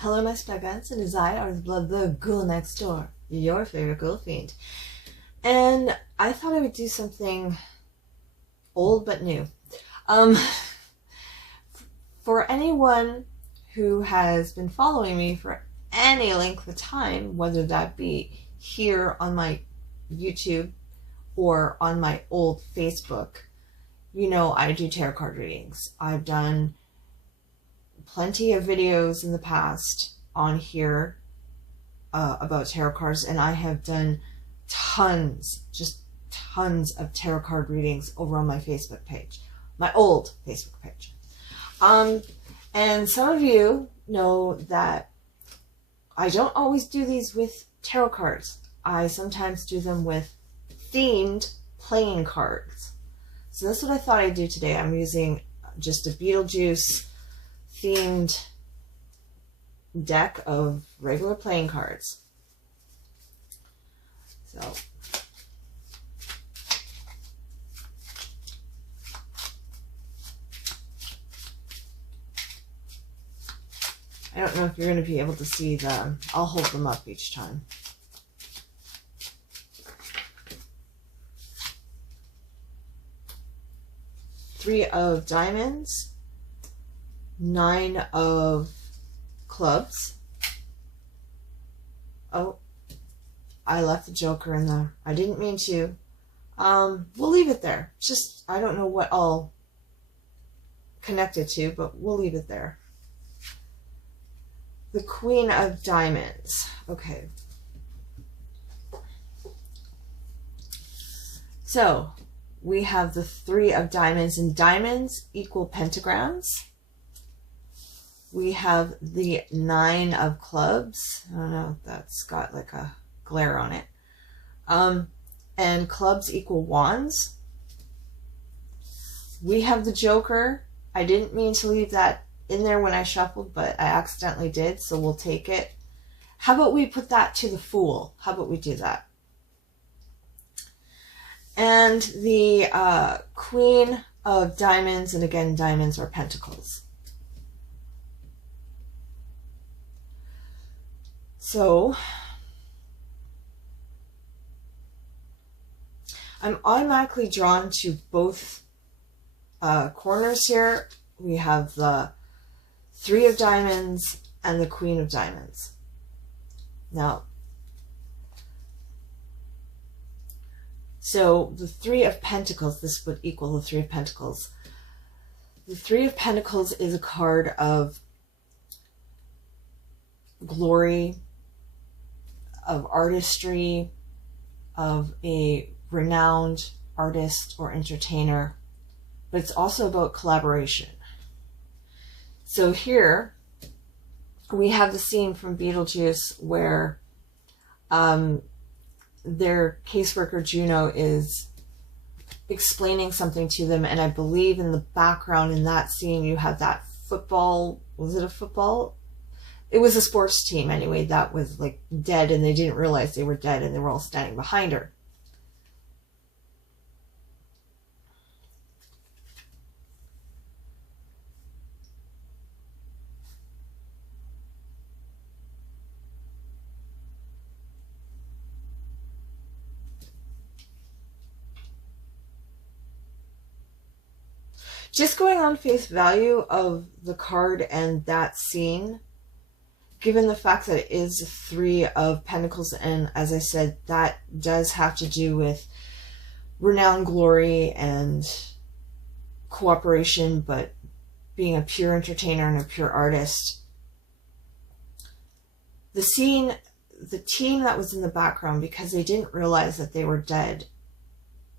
Hello, my spy bands, and as I are the ghoul next door, your favorite ghoul fiend. And I thought I would do something old but new. For anyone who has been following me for any length of time, whether that be here on my YouTube or on my old Facebook, you know I do tarot card readings. I've done plenty of videos in the past on here about tarot cards, and I have done tons of tarot card readings over on my Facebook page, my old Facebook page. And some of you know that I don't always do these with tarot cards. I sometimes do them with themed playing cards. So that's what I thought I'd do today. I'm using just a Beetlejuice themed deck of regular playing cards. So I don't know if you're going to be able to see them. I'll hold them up each time. Three of diamonds, 9 of clubs. Oh, I left the Joker in there. I didn't mean to. We'll leave it there. Just, I don't know what all connected to, but we'll leave it there. The Queen of Diamonds. Okay. So, we have the 3 of diamonds, and diamonds equal pentagrams. We have the 9 of clubs. I don't know, that's got like a glare on it. And clubs equal wands. We have the Joker. I didn't mean to leave that in there when I shuffled, but I accidentally did, so we'll take it. How about we put that to the Fool? How about we do that? And the Queen of Diamonds, and again, diamonds are pentacles. So I'm automatically drawn to both corners here. We have the 3 of diamonds and the Queen of diamonds. Now, so the 3 of pentacles, this would equal the 3 of pentacles. The 3 of pentacles is a card of glory, of artistry, of a renowned artist or entertainer, but it's also about collaboration. So here we have the scene from Beetlejuice where their caseworker Juno is explaining something to them, and I believe in the background in that scene you have that football, was it a football? It was a sports team anyway that was like dead, and they didn't realize they were dead, and they were all standing behind her. Just going on face value of the card and that scene, given the fact that it is 3 of pentacles, and as I said, that does have to do with renowned glory and cooperation, but being a pure entertainer and a pure artist. The scene, the team that was in the background, because they didn't realize that they were dead,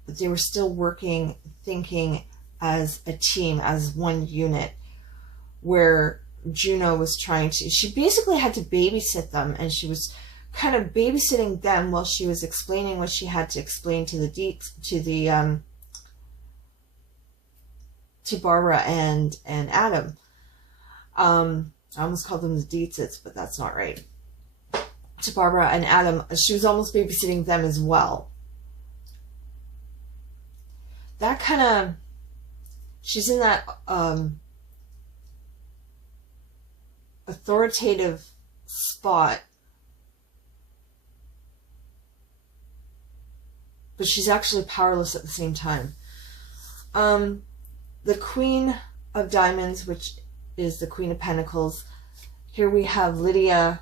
but they were still working, thinking as a team, as one unit, where Juno was trying to, she basically had to babysit them, and she was kind of babysitting them while she was explaining what she had to explain to to Barbara and Adam. I almost called them the Dietzits, but that's not right. To Barbara and Adam, she was almost babysitting them as well. That kind of, she's in that authoritative spot, but she's actually powerless at the same time. The Queen of Diamonds, which is the Queen of Pentacles. Here we have Lydia.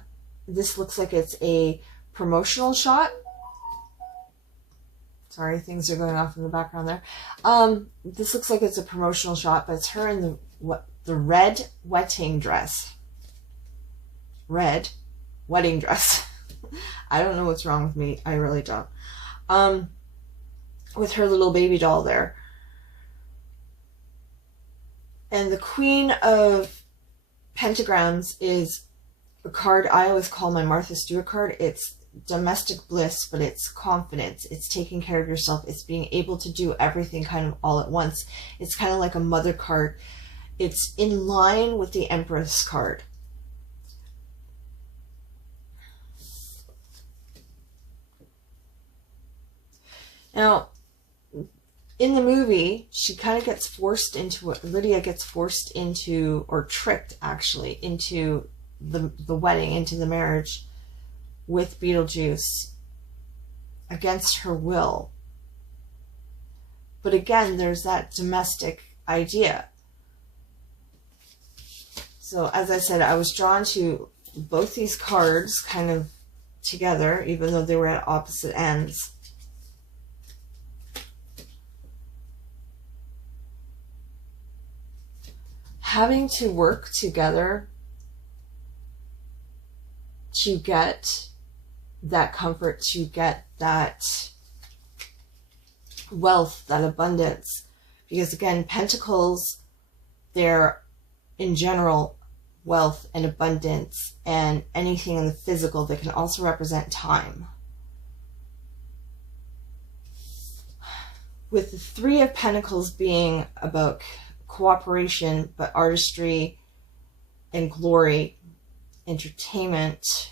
This looks like it's a promotional shot. Sorry, things are going off in the background there. This looks like it's a promotional shot, but it's her in the red wedding dress. Red wedding dress. I don't know what's wrong with me. I really don't. With her little baby doll there. And the Queen of Pentagrams is a card I always call my Martha Stewart card. It's domestic bliss, but it's confidence. It's taking care of yourself. It's being able to do everything kind of all at once. It's kind of like a mother card. It's in line with the Empress card. Now, in the movie, she kind of gets forced into it. Lydia gets forced into, or tricked actually, into the wedding, into the marriage with Beetlejuice against her will. But again, there's that domestic idea. So as I said, I was drawn to both these cards kind of together, even though they were at opposite ends. Having to work together to get that comfort, to get that wealth, that abundance. Because again, Pentacles, they're in general wealth and abundance and anything in the physical that can also represent time. With the Three of Pentacles being about cooperation, but artistry and glory, entertainment.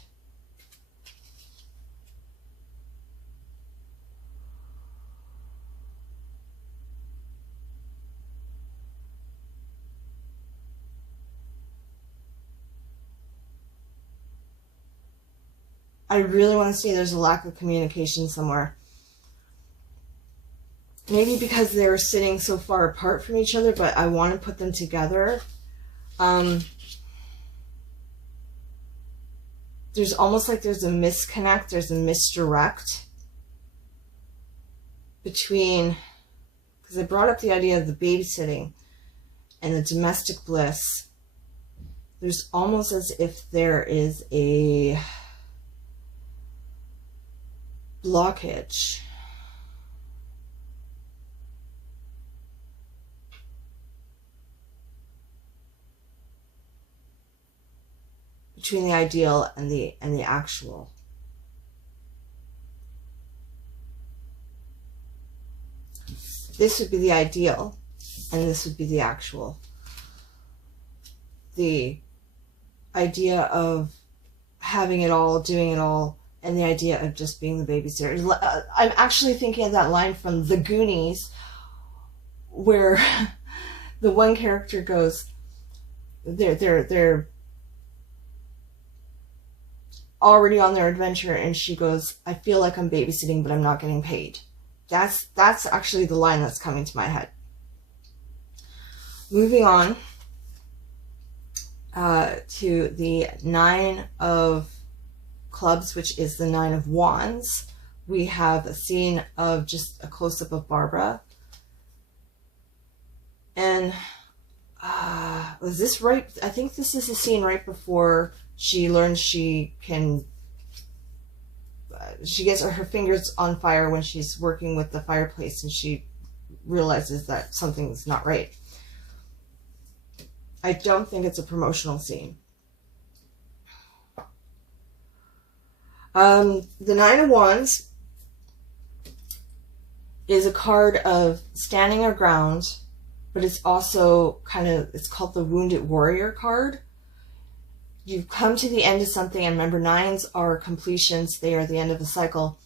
I really want to say there's a lack of communication somewhere. Maybe because they're sitting so far apart from each other, but I want to put them together. There's almost like there's a misconnect, there's a misdirect between, because I brought up the idea of the babysitting and the domestic bliss. There's almost as if there is a blockage. Between the ideal and the actual. This would be the ideal, and this would be the actual. The idea of having it all, doing it all, and the idea of just being the babysitter. I'm actually thinking of that line from The Goonies, where the one character goes, they're already on their adventure, and she goes, I feel like I'm babysitting, but I'm not getting paid. That's actually the line that's coming to my head. Moving on to the Nine of Clubs, which is the Nine of Wands. We have a scene of just a close-up of Barbara. And was this right? I think this is a scene right before she learns she can, she gets her fingers on fire when she's working with the fireplace, and she realizes that something's not right. I don't think it's a promotional scene. The Nine of Wands is a card of standing our ground, but it's also kind of, it's called the Wounded Warrior card. You've come to the end of something, and remember, nines are completions. They are the end of a cycle.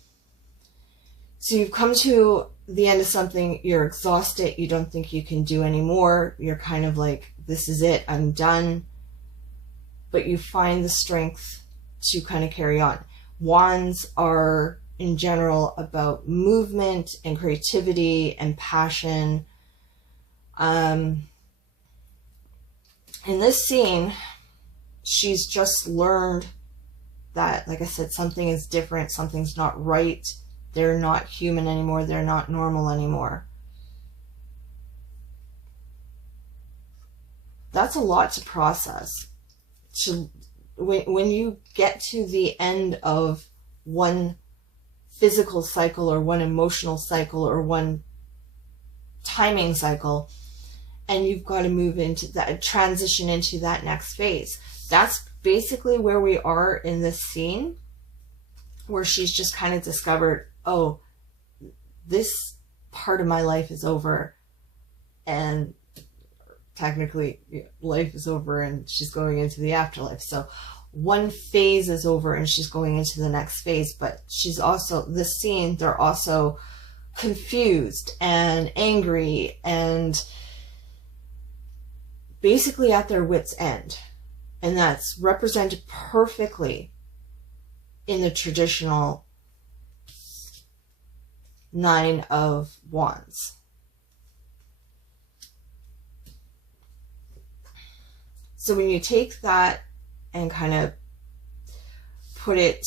So you've come to the end of something, you're exhausted, you don't think you can do any more. You're kind of like, this is it, I'm done. but you find the strength to kind of carry on. Wands are in general about movement and creativity and passion. In this scene, she's just learned that, like I said, something is different, something's not right. They're not human anymore, they're not normal anymore. That's a lot to process. When you get to the end of one physical cycle or one emotional cycle or one timing cycle, and you've got to move into that, transition into that next phase. That's basically where we are in this scene, where she's just kind of discovered, oh, this part of my life is over, and technically life is over and she's going into the afterlife. So one phase is over and she's going into the next phase, but she's also, this scene, they're also confused and angry and basically at their wits' end. And that's represented perfectly in the traditional Nine of Wands. So when you take that and kind of put it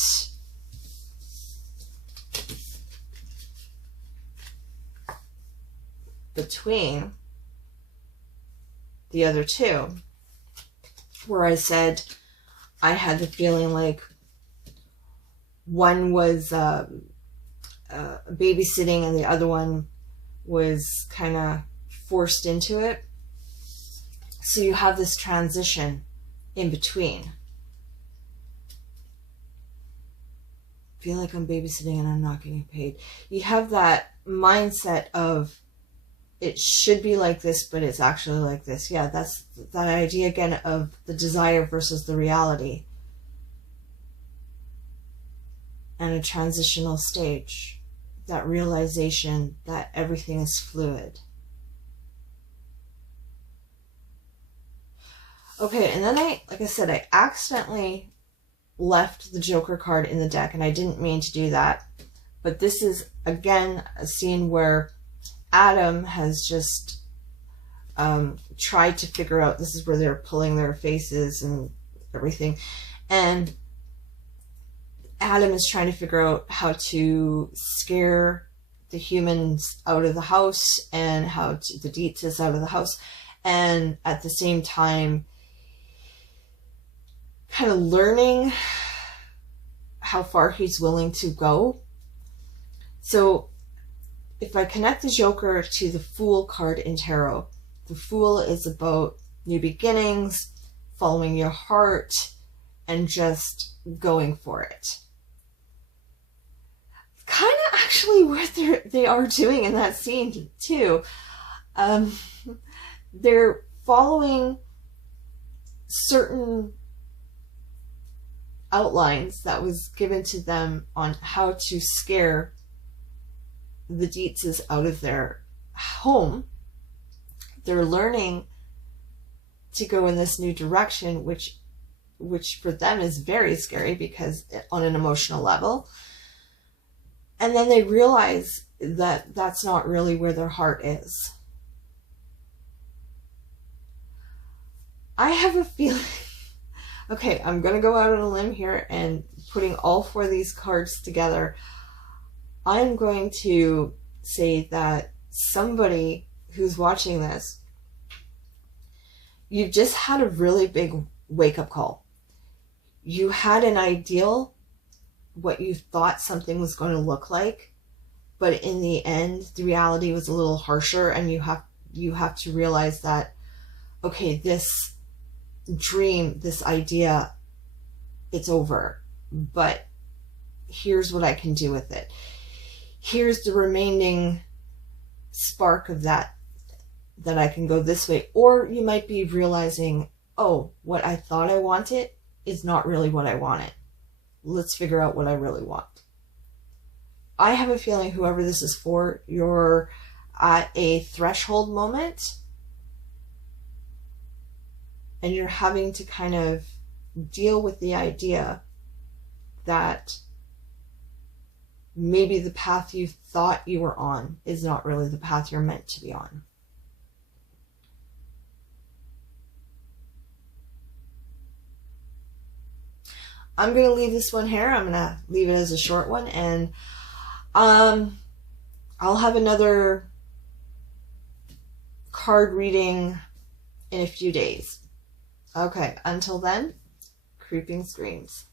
between the other two, where I said I had the feeling like one was babysitting and the other one was kind of forced into it. So you have this transition in between. I feel like I'm babysitting and I'm not getting paid. You have that mindset of it should be like this, but it's actually like this. Yeah, that's that idea again of the desire versus the reality. And a transitional stage. That realization that everything is fluid. Okay, and then like I said, I accidentally left the Joker card in the deck, and I didn't mean to do that. But this is, again, a scene where Adam has just tried to figure out, this is where they're pulling their faces and everything. And Adam is trying to figure out how to scare the humans out of the house and how to, the Dietzes out of the house. And at the same time, kind of learning how far he's willing to go. So if I connect the Joker to the Fool card in Tarot, the Fool is about new beginnings, following your heart, and just going for it. Kind of actually what they are doing in that scene too. They're following certain outlines that was given to them on how to scare the Dietzes out of their home. They're learning to go in this new direction, which for them is very scary because on an emotional level. And then they realize that that's not really where their heart is. I have a feeling, okay, I'm going to go out on a limb here and putting all four of these cards together. I'm going to say that somebody who's watching this, you've just had a really big wake-up call. You had an ideal, what you thought something was going to look like, but in the end, the reality was a little harsher, and you have to realize that, okay, this dream, this idea, it's over, but here's what I can do with it. Here's the remaining spark of that I can go this way. Or you might be realizing, oh, what I thought I wanted is not really what I wanted. Let's figure out what I really want. I have a feeling whoever this is for, you're at a threshold moment and you're having to kind of deal with the idea that maybe the path you thought you were on is not really the path you're meant to be on. I'm going to leave this one here. I'm going to leave it as a short one, and I'll have another card reading in a few days. Okay, until then, Creeping Screams.